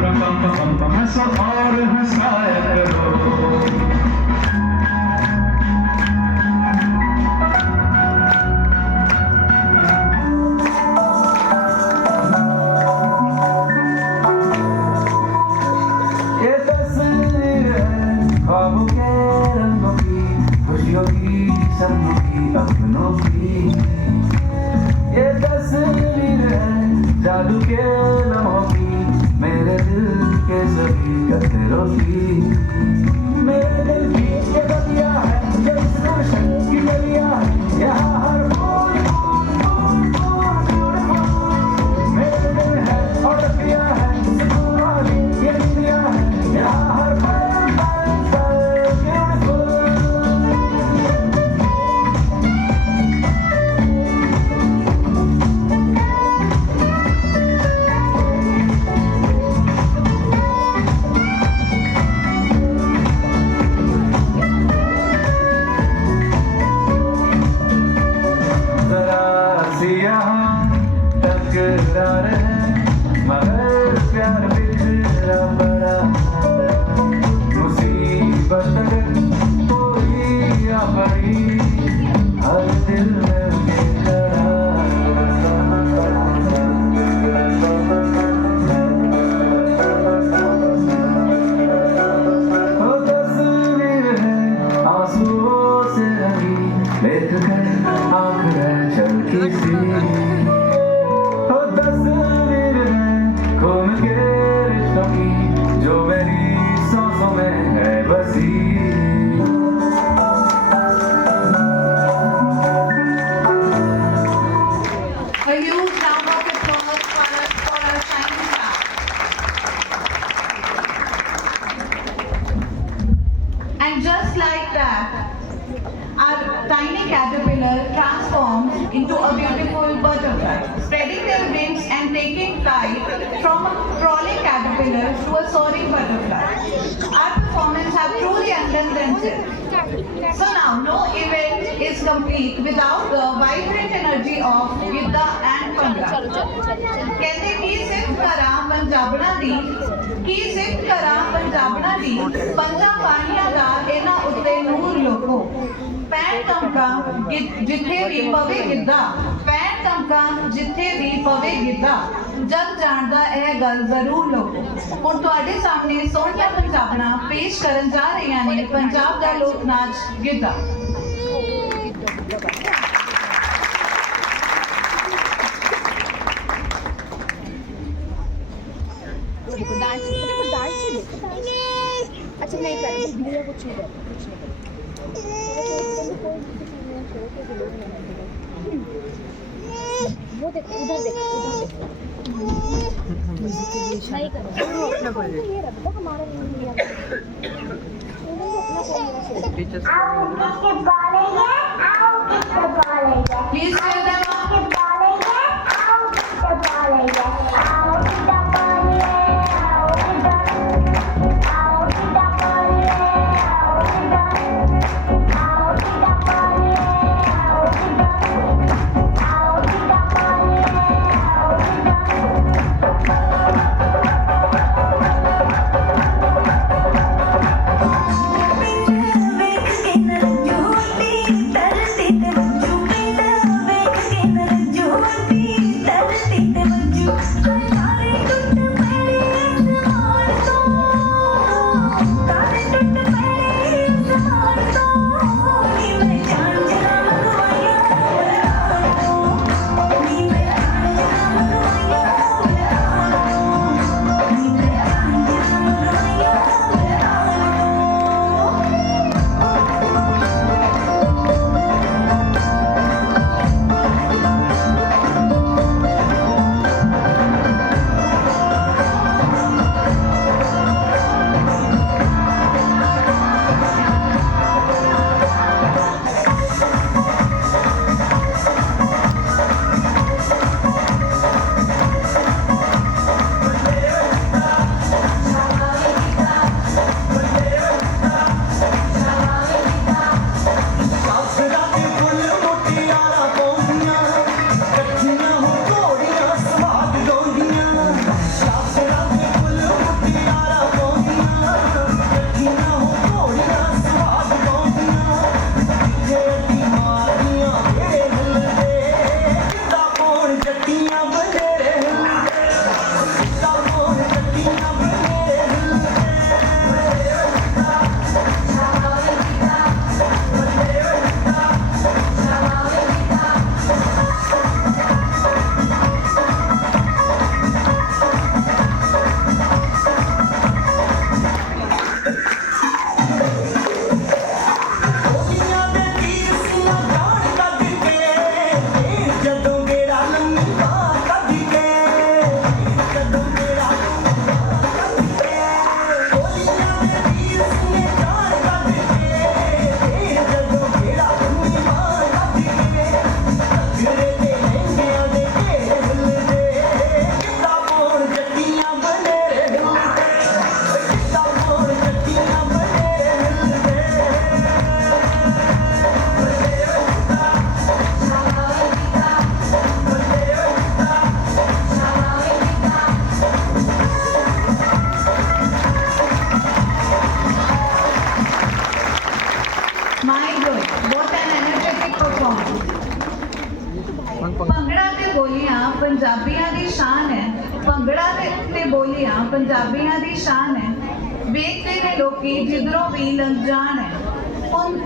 हंसो और हंसाया करो। ये तस्वीर है ख्वाबों के रंगों की, खुशियों की, सपनों की, अपनों की। ये तस्वीर है जादू के लम्हों की, मेरे दिल के सभी कतरों की। मेरे दिल की ये गलियां है, ये इस रोशन की गलियां है, यहाँ हर फूल फूल फूल फूल beautiful। मेरे दिल है और पिया है, सुकून वाली ये दुनिया है, यहाँ हर पल पल पल beautiful। टकरार है मगर प्यार बिखरा पड़ा, मुसीबत अगर कोई आ पड़ी, हर दिल में तस्वीर है आंसुओं से रंगी, देख कर आँख है चलती सी। तस्वीर है खून के रिश्तों की, जो मेरी सांसों में है बसी। A huge round of applause for our shining star. And just like that, our tiny caterpillar transforms into a beautiful butterfly, spreading their wings and taking flight from a crawling caterpillar to a soaring butterfly. Our performance have truly undone themselves. So now, no event is complete without the vibrant energy of Gidda and Bhangra. कहते कि सिर्फ करा पंजाबना दी, कि सिर्फ करा पंजाबना दी, पंजा पानिया दा इना उत्ते नूर लोको। पैर तमका जिथे भी पवे गिद्धा, पैर तमका जिथे भी पवे गिद्धा, जग जानदा यह गल जरूर लोको। हुण तुहाडे सामने सोहणिया पंजाबना पेश करन जा रहीआं ने पंजाब दा लोक नाच गिद्धा। अच्छा नहीं कर भैया कुछ नहीं वो देख उधर देख नहीं करो अपना बोल ये रब हमारा नहीं प्लीज तरती ਭੰਗੜਾ ਤੇ ਬੋਲੀਆਂ ਪੰਜਾਬੀਆਂ ਦੀ ਸ਼ਾਨ ਹੈ। ਭੰਗੜਾ ਤੇ ਬੋਲੀਆਂ ਪੰਜਾਬੀਆਂ ਦੀ ਸ਼ਾਨ ਹੈ। ਵੇਖਦੇ ਨੇ ਲੋਕੀ ਜਿੱਧਰੋਂ ਵੀ ਲੰਘ ਜਾਣ ਹੈ। ਹੁਣ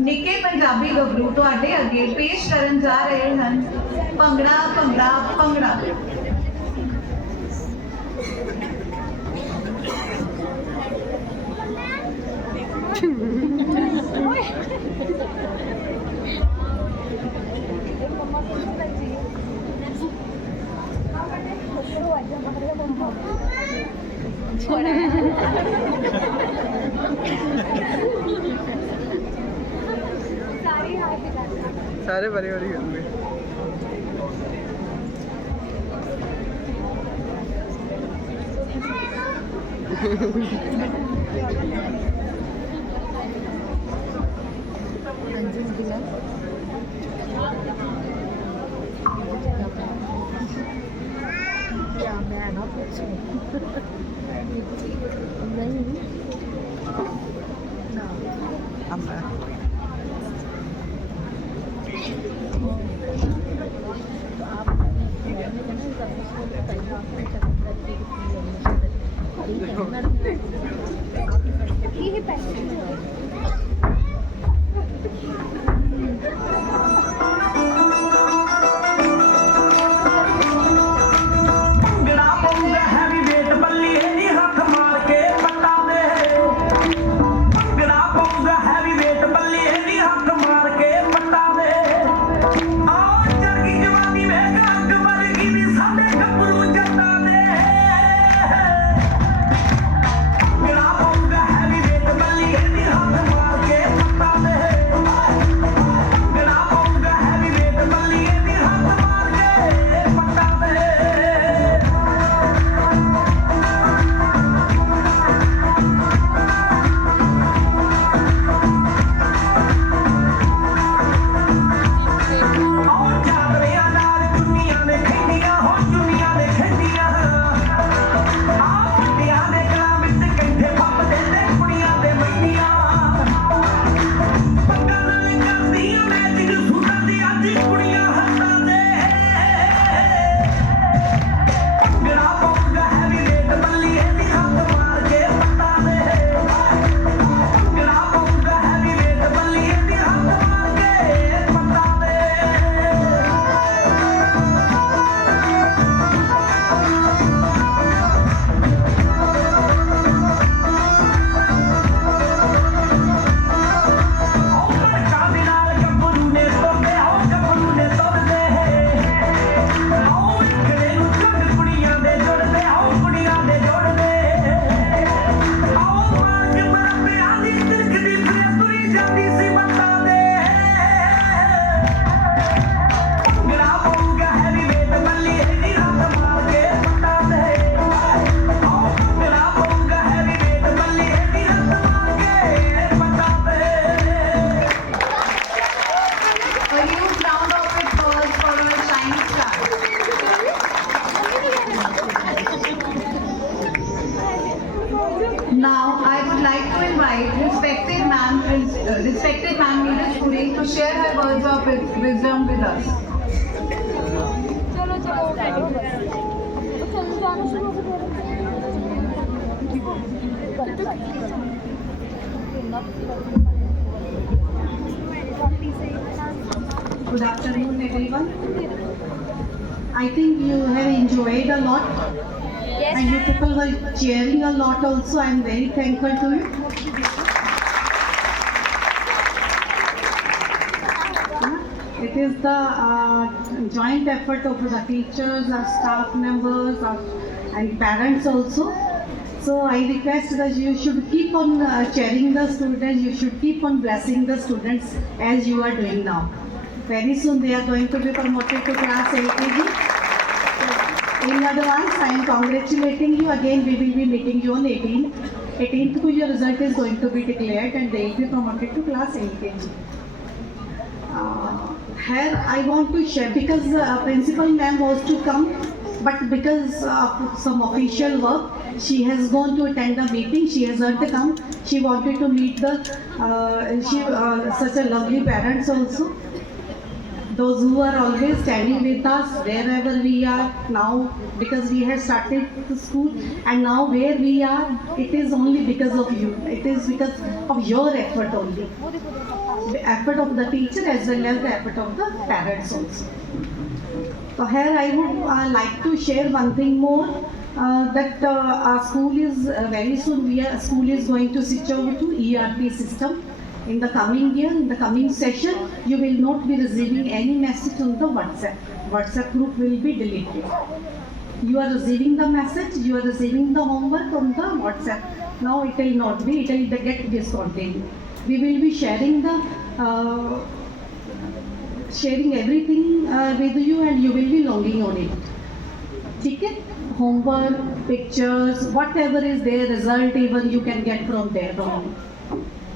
ਨਿੱਕੇ ਪੰਜਾਬੀ ਗੱਭਰੂ ਤੁਹਾਡੇ ਅੱਗੇ ਪੇਸ਼ ਕਰਨ ਜਾ ਰਹੇ ਹਨ ਭੰਗੜਾ ਭੰਗੜਾ ਭੰਗੜਾ। सारे बड़े बड़े होंगे। Now, I would like to invite respected Ma'am Neeraj Puri to share her words of wisdom with us. Good afternoon, everyone. I think you have enjoyed a lot. Yes, And you people were cheering a lot also. I am very thankful to you. It is the joint effort of the teachers, our staff members, and parents also. So I request that you should keep on cheering the students. You should keep on blessing the students as you are doing now. Very soon they are going to be promoted to class LKG. In advance, I am congratulating you. Again, we will be meeting you on 18th. 18th को your result is going to be declared and they will be promoted to class LKG. Here I want to share because principal ma'am was to come, but because of some official work, she has gone to attend the meeting. She has not come. She wanted to meet the such a lovely parents also. those who are always standing with us wherever we are now, because we have started the school and now where we are, it is only because of you. It is because of your effort only. The effort of the teacher as well as the effort of the parents also. So here I would like to share one thing more, that our school is very soon, school is going to switch over to ERP system. In the coming year, in the coming session, you will not be receiving any message on the WhatsApp. WhatsApp group will be deleted. You are receiving the message, you are receiving the homework on the WhatsApp. Now it will not be, it will get discontinued. We will be sharing the sharing everything with you, and you will be logging on it. Okay? Homework, pictures, whatever is there, result even you can get from there only.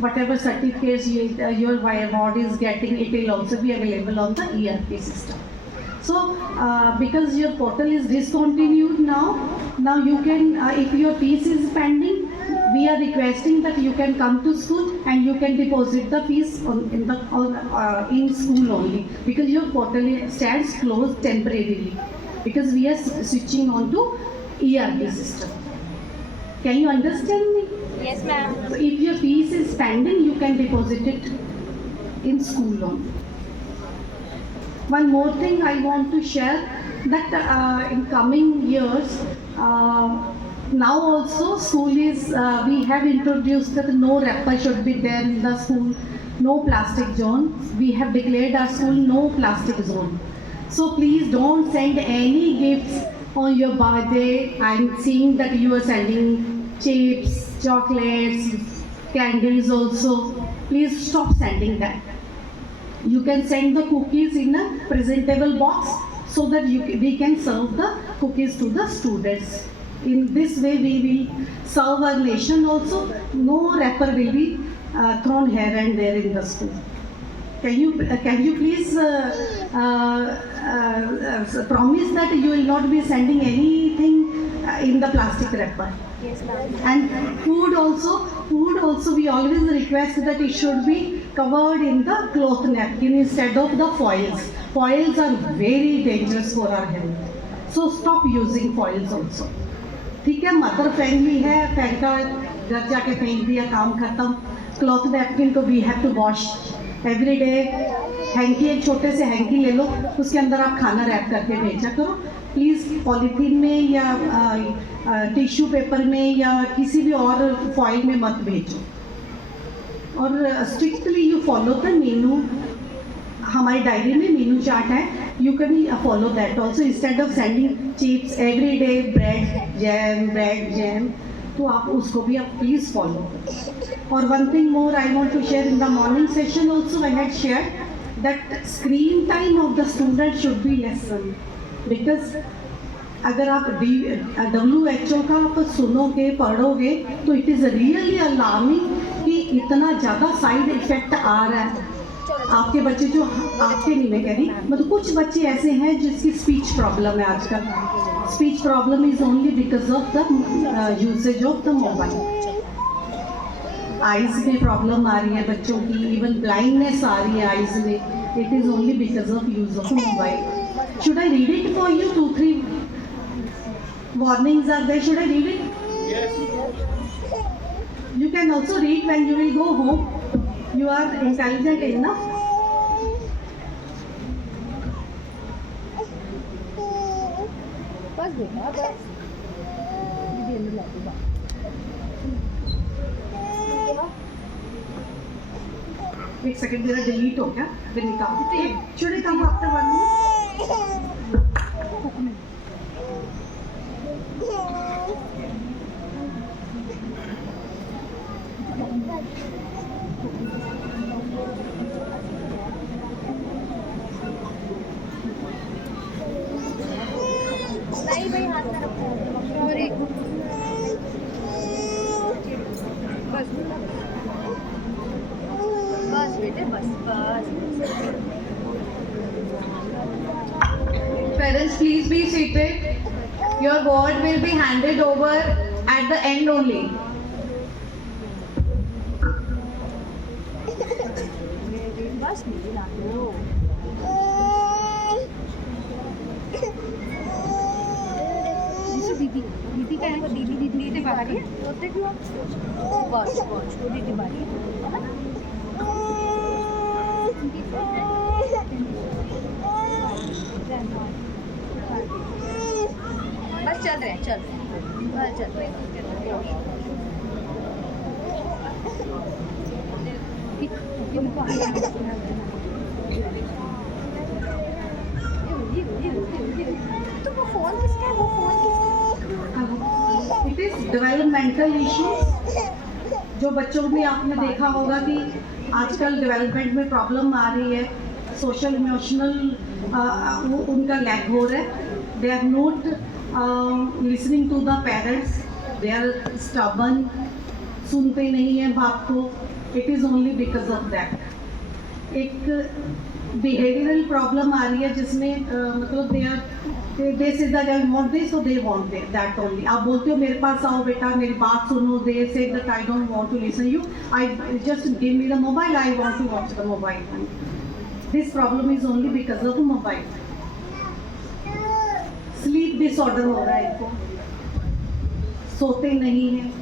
Whatever certificates your board is getting, it will also be available on the ERP system. So, because your portal is discontinued now you can, if your fees is pending, we are requesting that you can come to school and you can deposit the fees in school only, because your portal stands closed temporarily, because we are switching on to ERP system. Can you understand me? Yes, ma'am. So if your fees is pending, you can deposit it in school only. One more thing I want to share, that in coming years, now also school is, we have introduced that no wrapper should be there in the school, no plastic zone. We have declared our school no plastic zone. So please don't send any gifts on your birthday. I'm seeing that you are sending chips, chocolates, candies also. Please stop sending that. You can send the cookies in a presentable box so that we can serve the cookies to the students. In this way we will serve our nation also. No wrapper will be thrown here and there in the school. Can you please promise that you will not be sending anything in the plastic wrapper? Yes, ma'am. And food also we always request that it should be covered in the cloth napkin instead of the foils. Foils are very dangerous for our health. So stop using foils also. ठीक है, mother friendly है, फेंका घर जाके फेंक दिया, काम खत्म. क्लॉथ नैपकिन को we have to wash every day. Hanky, एक छोटे से हैंकी ले लो, उसके अंदर आप खाना रैप करके भेजा करो. प्लीज़ पॉलीथीन में या टिश्यू पेपर में या किसी भी और फॉइल में मत भेजो. और strictly you follow the menu. हमारी डायरी में मेनू चार्ट है, you can follow that also. Instead of sending chips every day, bread jam, तो आप उसको भी आप प्लीज़ फॉलो करो. और one thing more I want to share, in the morning session also I had share that screen time of the student should be lesson. Because अगर आप WHO का आप सुनोगे, पढ़ोगे, तो इट इज़ रियली अलार्मिंग कि इतना ज़्यादा साइड इफ़ेक्ट आ रहा है. आपके बच्चे जो, आपके नहीं मैं कह रही, मतलब कुछ बच्चे ऐसे हैं जिसकी स्पीच प्रॉब्लम है आजकल. Speech problem is only because of the usage of the mobile. Eyes में प्रॉब्लम आ रही है बच्चों की, इवन ब्लाइंडनेस आ रही है आइज में. It is only because of use of mobile. Should I read it for you? 2-3 warnings are there. Should I read it? Yes. You can also read when you will go home. You are intelligent enough. बस बेटा बस. एक second, मेरा delete हो गया, फिर निकाल. Should I come after 1 minute? नहीं भाई, हाथ में रखो. सॉरी. बस बस बेटे, बस. Parents, please be seated. Your ward will be handed over at the end only. बस नहीं ला दो. बारी है होते क्यों वॉच छोटी की बारी है ना बस चल रहे हैं चल बस चल तो वो फोन किसका है वो फोन किसका इट इज डेवलपमेंटल इश्यूज जो बच्चों में आपने देखा होगा कि आजकल डेवलपमेंट में प्रॉब्लम आ रही है, सोशल इमोशनल उनका लैग हो रहा है, they are not listening to the parents, they are stubborn, सुनते नहीं हैं बात को, it is only because of that. एक बिहेवियरल प्रॉब्लम आ रही है जिसमें मतलब they are they say that I want this so they want that only. आप बोलते हो मेरे पास आओ बेटा मेरी बात सुनो, they say that I don't want to listen you, I just give me the mobile, I want to watch the mobile. This problem is only because of mobile. Sleep disorder हो रहा है इनको, सोते नहीं हैं।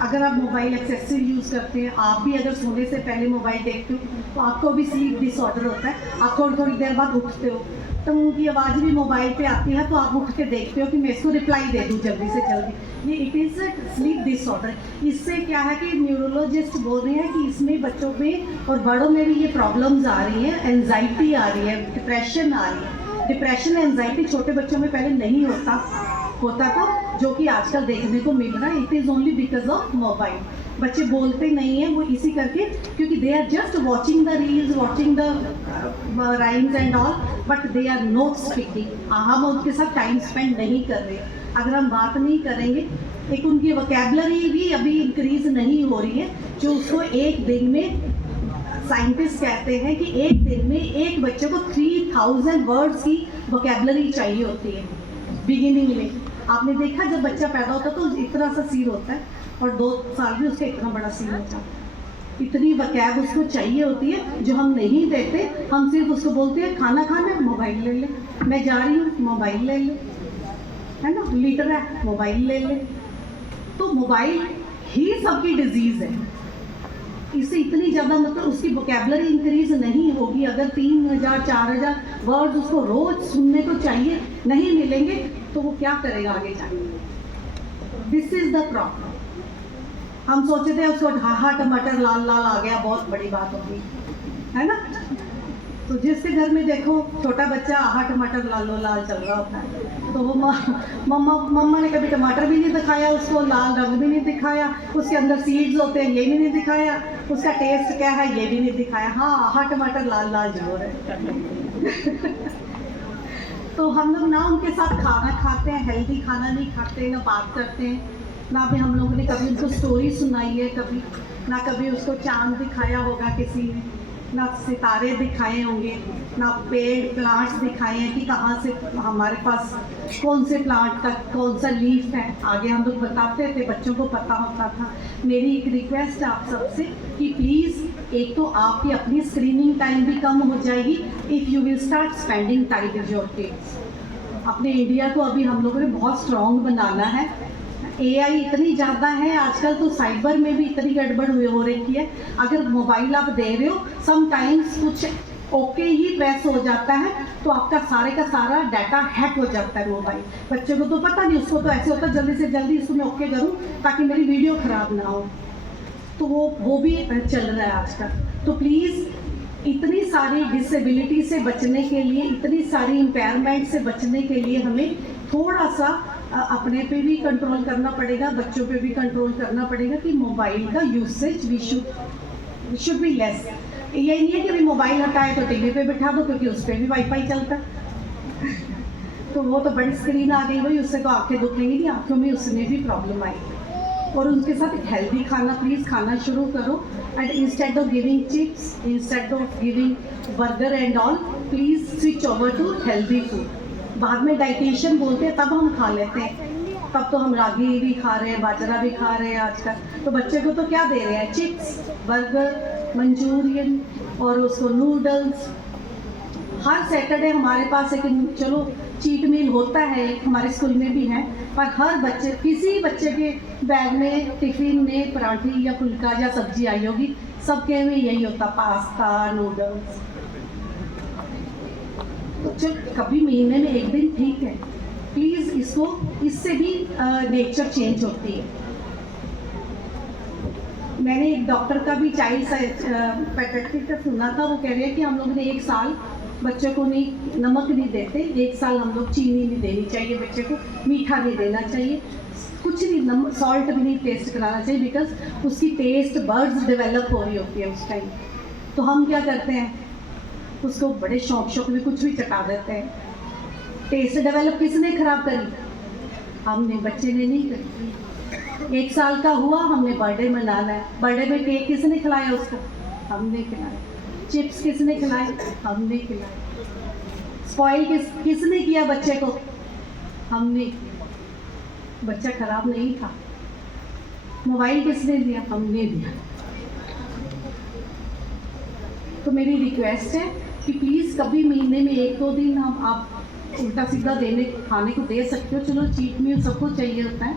अगर आप मोबाइल एक्सेसिव यूज़ करते हैं, आप भी अगर सोने से पहले मोबाइल देखते हो तो आपको भी स्लीप डिसऑर्डर होता है। आप थोड़ी थोड़ी देर बाद उठते हो तो उनकी आवाज़ भी मोबाइल पे आती है, तो आप उठ के देखते हो कि मैं इसको रिप्लाई दे दूँ जल्दी से जल्दी। ये इट इज़ स्लीप डिसऑर्डर। इससे क्या है कि न्यूरोलॉजिस्ट बोल रहे हैं कि इसमें बच्चों में और बड़ों में भी ये प्रॉब्लम्स आ रही हैं, एंजाइटी आ रही है, डिप्रेशन आ रही है। डिप्रेशन एंजाइटी छोटे बच्चों में पहले नहीं होता था, जो कि आजकल देखने को मिल रहा है। It is only because of mobile. बच्चे बोलते नहीं हैं वो इसी करके, क्योंकि they are just watching the reels, watching the rhymes and all, but they are not speaking. हम उनके साथ टाइम स्पेंड नहीं कर रहे। अगर हम बात नहीं करेंगे, एक उनकी वोकैबुलरी भी अभी इंक्रीज नहीं हो रही है, जो उसको एक दिन में साइंटिस्ट कहते हैं कि एक दिन में एक बच्चे को 3000 वर्ड्स की वोकैबुलरी चाहिए होती है बिगिनिंग में। आपने देखा जब बच्चा पैदा होता है तो इतना सा सिर होता है और 2 साल में उसका इतना बड़ा सिर होता है। इतनी वकैब उसको चाहिए होती है जो हम नहीं देते। हम सिर्फ उसको बोलते हैं खाना खाना है, मोबाइल ले ले, मैं जा रही हूँ, मोबाइल ले ले, है ना, लीटर है, मोबाइल ले ले। तो मोबाइल ही सबकी डिजीज़ है। इससे इतनी ज़्यादा मतलब उसकी वोकैबुलरी इंक्रीज नहीं होगी। अगर 3000 4000 वर्ड्स उसको रोज़ सुनने को चाहिए, नहीं मिलेंगे तो वो क्या करेगा आगे जाके। This is the problem. हम सोचे थे उसको हाँ टमाटर लाल लाल आ गया, बहुत बड़ी बात होगी, है ना। तो जिसके घर में देखो छोटा बच्चा आहा टमाटर लालो लाल चल रहा होता है, तो वो मम्मा ने कभी टमाटर भी नहीं दिखाया उसको, लाल रंग भी नहीं दिखाया, उसके अंदर सीड्स होते हैं ये भी नहीं दिखाया, उसका टेस्ट क्या है ये भी नहीं दिखाया। हाँ आहा टमाटर लाल लाल जरूर है। तो हम लोग ना उनके साथ खाना खाते हैं, हेल्दी खाना नहीं खाते, ना बात करते हैं, ना भी हम लोगों ने कभी उनको स्टोरी सुनाई है, कभी ना कभी उसको चांद दिखाया होगा किसी ने, ना सितारे दिखाए होंगे, ना पेड़ प्लांट्स दिखाए हैं कि कहाँ से हमारे पास कौन से प्लांट का कौन सा लीफ है। आगे हम लोग बताते थे, बच्चों को पता होता था। मेरी एक रिक्वेस्ट है आप सबसे कि प्लीज़ एक तो आपकी अपनी स्क्रीनिंग टाइम भी कम हो जाएगी if you will start spending time with your kids. अपने इंडिया को अभी हम लोगों ने बहुत स्ट्रॉन्ग बनाना है। AI इतनी ज़्यादा है आजकल, तो साइबर में भी इतनी गड़बड़ हो रही है। अगर मोबाइल आप दे रहे हो, समटाइम्स कुछ ओके ही प्रेस हो जाता है तो आपका सारे का सारा डाटा हैक हो जाता है मोबाइल। बच्चे को तो पता नहीं, उसको तो ऐसे होता है जल्दी से जल्दी इसको मैं ओके करूँ ताकि मेरी वीडियो ख़राब ना हो। तो वो भी चल रहा है आजकल। तो प्लीज़ इतनी सारी डिसेबिलिटी से बचने के लिए, इतनी सारी इम्पेयरमेंट से बचने के लिए हमें थोड़ा सा अपने पे भी कंट्रोल करना पड़ेगा, बच्चों पे भी कंट्रोल करना पड़ेगा कि मोबाइल का usage we should be less. ये नहीं है कि भाई मोबाइल हटाए तो टीवी पे बिठा दो, क्योंकि उस पर भी वाईफाई चलता है। तो वो तो बड़ी स्क्रीन आ गई भाई, उससे तो आंखें दुखेंगी नहीं, आंखों में उसमें भी प्रॉब्लम आएगी। और उनके साथ एक हेल्दी खाना प्लीज़ खाना शुरू करो। And instead of giving chips, instead of giving burger and all, please switch over to healthy food. बाद में डाइटिशियन बोलते हैं तब हम खा लेते हैं, तब तो हम रागी भी खा रहे हैं, बाजरा भी खा रहे हैं आजकल। तो बच्चे को तो क्या दे रहे हैं, चिप्स, बर्गर, मंचूरियन और उसको नूडल्स, हर सैटरडे हमारे पास एक, चलो चीट मील होता है, हमारे स्कूल में भी है, पर हर बच्चे, किसी बच्चे के बैग में टिफिन में पराठे या फुल्का या सब्जी आई होगी, सबके में यही होता, पास्ता, नूडल्स। तो चल कभी महीने में एक दिन ठीक है, प्लीज़ इसको, इससे भी नेचर चेंज होती है। मैंने एक डॉक्टर का भी चाइल्ड पैडियाट्रिक का सुना था, वो कह रहे हैं कि हम लोग ने 1 साल बच्चों को नहीं, नमक नहीं देते, 1 साल हम लोग चीनी नहीं देनी चाहिए बच्चे को, मीठा नहीं देना चाहिए, कुछ नहीं, सॉल्ट भी नहीं टेस्ट कराना चाहिए, बिकॉज उसकी टेस्ट बर्ड्स डेवलप हो रही होती है उस टाइम। तो हम क्या करते हैं, उसको बड़े शौक में कुछ भी चटा देते हैं। टेस्ट डेवलप किसने खराब करी? हमने, बच्चे ने नहीं करी। 1 साल का हुआ, हमने बर्थडे मनाना है, बर्थडे में केक किसने खिलाया उसको? हमने खिलाया। चिप्स किसने खिलाए? हमने खिलाए। स्पॉइल किसने किया बच्चे को? हमने। बच्चा खराब नहीं था। मोबाइल किसने दिया? हमने दिया। तो मेरी रिक्वेस्ट है कि प्लीज़ कभी महीने में 1-2 दिन हम, आप उल्टा सीधा देने खाने को दे सकते हो, चलो चीट मील सबको चाहिए होता है,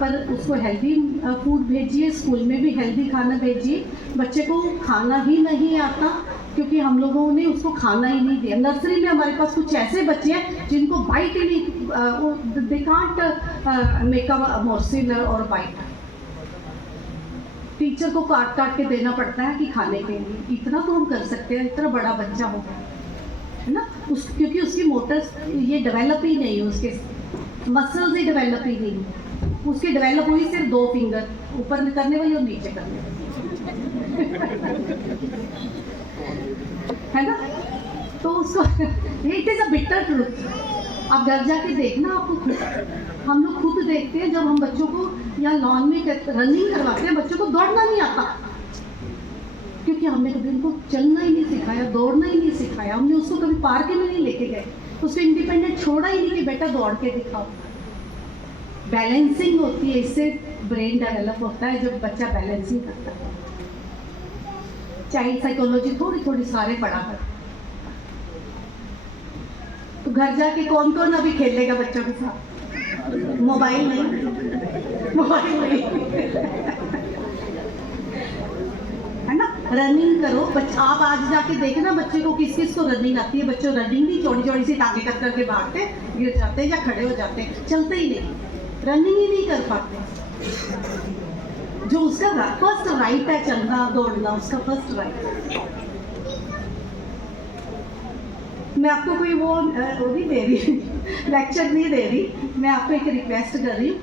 पर उसको हेल्दी फूड भेजिए, स्कूल में भी हेल्दी खाना भेजिए। बच्चे को खाना ही नहीं आता क्योंकि हम लोगों ने उसको खाना ही नहीं दिया। नर्सरी में हमारे पास कुछ ऐसे बच्चे हैं जिनको बाइट ही नहीं, दे कांट मेक अ मोर्सिल और बाइट। टीचर को काट के देना पड़ता है कि खाने के लिए। इतना तो हम कर सकते हैं, इतना बड़ा बच्चा हो गया है ना, क्योंकि उसकी मोटर्स ये डेवलप ही नहीं है, उसके मसल्स ही डेवलप ही नहीं है। उसकी डेवलप हुई सिर्फ 2 फिंगर, ऊपर करने वाली और नीचे करने वाली, है ना। तो उसको it is a bitter truth. आप घर जाके देखना, आपको हम लोग खुद देखते हैं, जब हम बच्चों को या लॉन में रनिंग करवाते हैं, बच्चों को दौड़ना नहीं आता क्योंकि हमने कभी उनको चलना ही नहीं सिखाया, दौड़ना ही नहीं सिखाया। हमने उसको कभी पार्क में नहीं लेके गए, उसको इंडिपेंडेंट छोड़ा ही नहीं कि बेटा दौड़ के दिखाओ। बैलेंसिंग होती है, इससे ब्रेन डेवलप होता है जब बच्चा बैलेंसिंग करता है। चाइल्ड साइकोलॉजी थोड़ी सारे पढ़ा कर, तो घर जाके कौन कौन अभी खेलेगा बच्चों के साथ? मोबाइल नहीं, मोबाइल नहीं, है ना। रनिंग करो। आप आज जाके देखना बच्चे को, किस किस को रनिंग आती है। बच्चों रनिंग नहीं, चौड़ी सी टांगे कर करके भागते, गिर जाते हैं या खड़े हो जाते हैं, चलते ही नहीं, रनिंग ही नहीं कर पाते। जो उसका फर्स्ट राइट है चलना दौड़ना, उसका फर्स्ट राइट है। मैं आपको कोई वो नहीं दे रही, लेक्चर नहीं दे रही, मैं आपको एक रिक्वेस्ट कर रही हूँ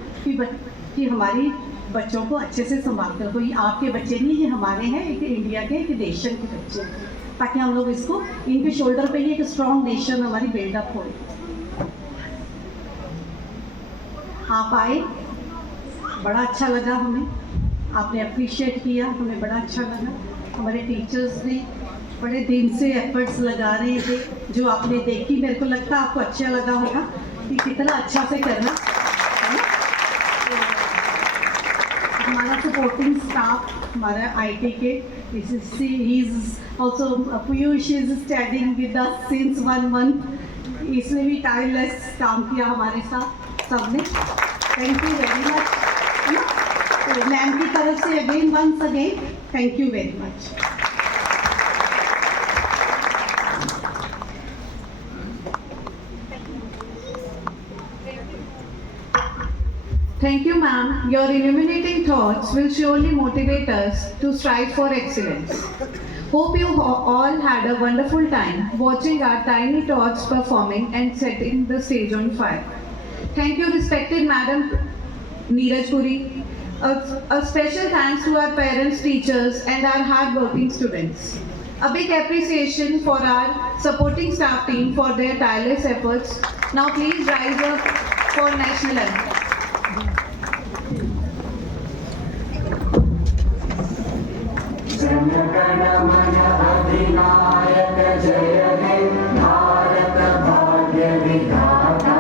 कि हमारी बच्चों को अच्छे से संभाल कर, कोई आपके बच्चे नहीं, ये हमारे हैं, एक इंडिया के, एक नेशन के बच्चे, ताकि हम लोग इसको, इनके शोल्डर पे ही एक स्ट्रॉन्ग नेशन हमारी बिल्डअप हो। आप आए, बड़ा अच्छा लगा हमें, आपने अप्रिशिएट किया, हमें बड़ा अच्छा लगा। हमारे टीचर्स ने बड़े दिन से एफर्ट्स लगा रहे थे, जो आपने देखी, मेरे को लगता है आपको अच्छा लगा होगा कि कितना अच्छा से करना है ना। हमारा सपोर्टिंग स्टाफ, हमारा IT के, he is also Piyush is studying with us since 1 month, इसने भी टायरलेस काम किया हमारे साथ सबने। थैंक यू वेरी मच, है ना। तो मैम की तरफ से again, once again, thank you very much. Thank you, ma'am. Your illuminating thoughts will surely motivate us to strive for excellence. Hope you all had a wonderful time watching our tiny tots performing and setting the stage on fire. Thank you, respected Madam Neeraj Puri. A special thanks to our parents, teachers, and our hard-working students. A big appreciation for our supporting staff team for their tireless efforts. Now please rise up for national anthem. जनगणमन अधिनायक जय हे भारत भाग्य विधाता।